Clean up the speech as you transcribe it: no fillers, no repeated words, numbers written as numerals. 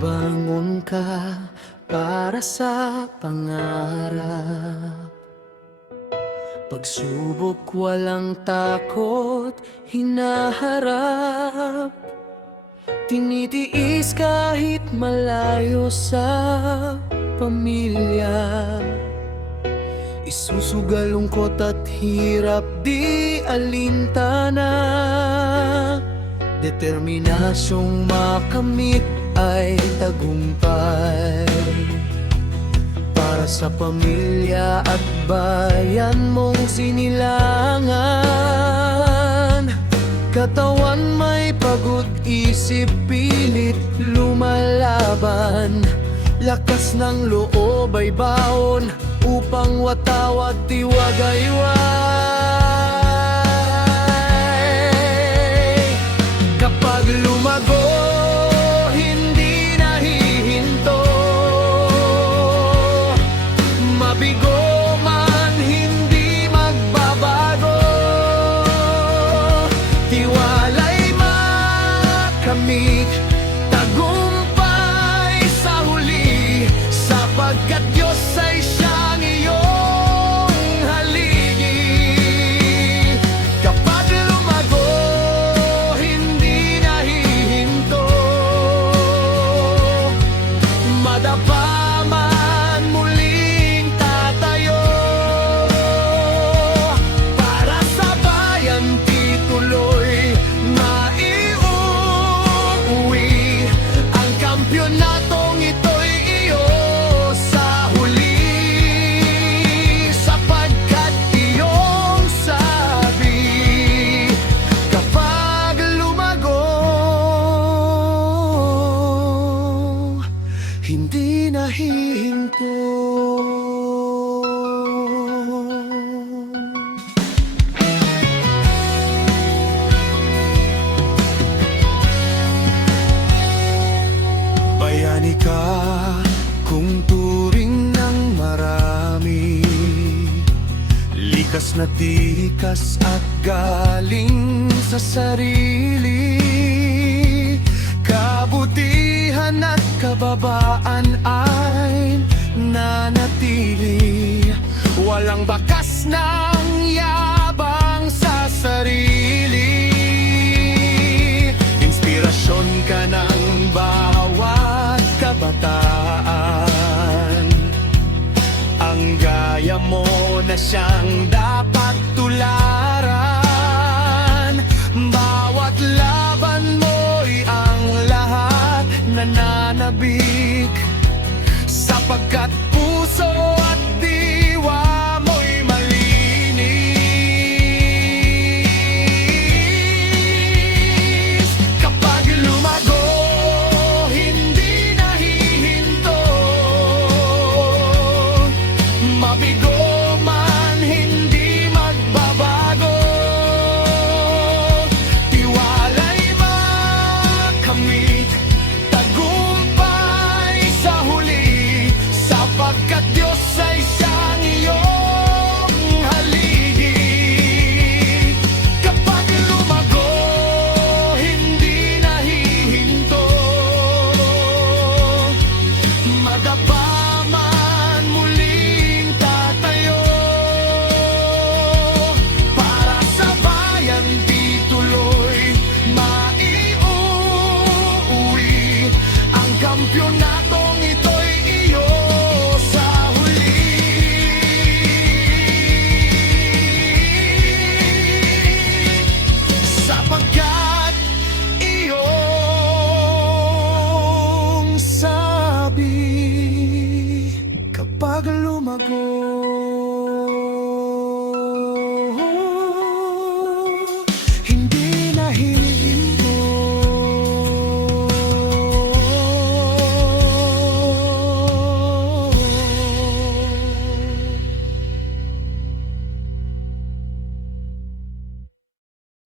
Bumabangon ka para sa pangarap. Pagsubok walang takot, hinaharap. Tinitiis kahit malayo sa pamilya. Isusugal lungkot at hirap, di alintana. Determinasyong makamit ay tagumpay. Para sa pamilya at bayan mong sinilangan. Katawan may pagod, isip pilit lumalaban. Lakas ng loob ay baon upang watawat tiwagayway. Kapag lumago, hindi nahihinto. Mabigo man, hindi magbabago. Tiwala'y makamit, tagumpay sa huli, sapagkat Diyos ay siyang iyong haligi. Kapag lumago, hindi nahihinto. Madapa man, muling tatayo. Para sa bayan, tituloy maiuwi. Ang kampyonatong ito'y iyo sa huli, sapagkat iyong sabi. Kapag lumago, hindi nahihinto. Bayani ka kung turing ng marami, likas na tikas at galing sa sarili. Kabutihan at kababaan ay nanatili. Walang bakas ng yabang sa sarili. Inspirasyon ka ng bawat kabataan. Ang gaya mo na siyang dapat tularan. Bawat laban mo'y ang lahat nananabik, sapagkat puso at diwa mo'y malinis. Kapag lumago, hindi nahihinto. Mabigo man, hindi magbabago. Tiwala'y makamit, tagumpay sa huli, sapagkat Diyos ay siyang iyong haligi. Kapag lumago, hindi nahihinto. Madapa man, muling tatayo. Para sa bayan, tituloy maiuwi. Ang kampyonat